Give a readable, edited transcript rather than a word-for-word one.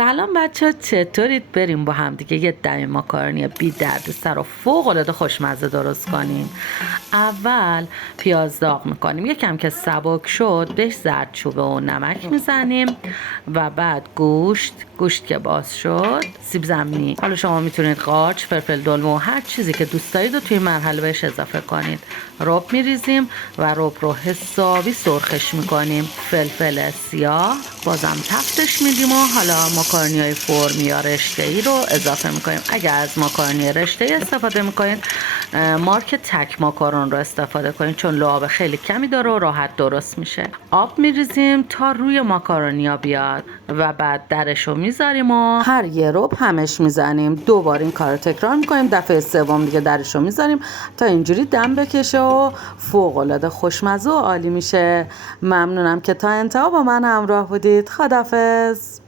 سلام بچه ها، چطورید؟ بریم با هم دیگه یه دم ماکارونی بی درد سر و فوق العاده خوشمزه درست کنیم. اول پیاز داغ میکنیم، یکم که سبک شد بهش زردچوبه و نمک میزنیم و بعد گوشت که باز شد، سیب زمینی، حالا شما میتونید قارچ، فلفل دلمه و هر چیزی که دوست دارید رو توی مرحله بهش اضافه کنید. رب میریزیم و رب رو حسابی سرخش میکنیم. فلفل سیاه بازم تفتش میدیم و حالا ماکارونی های فرمی یا رشته‌ای رو اضافه میکنیم. اگر از ماکارونی رشته‌ای استفاده میکنید مارک تک ماکارون رو استفاده کنید، چون لعاب خیلی کمی داره و راحت درست میشه. آب میریزیم تا روی ماکارونیا بیاد و بعد درش رو میذاریم و هر یه رب همش میزنیم. دوبار این کار رو تکرار میکنیم، دفعه سوم دیگه درش رو میذاریم تا اینجوری دم بکشه و فوق العاده خوشمزه و عالی میشه. ممنونم که تا انتها با من همراه بودید. خداحافظ.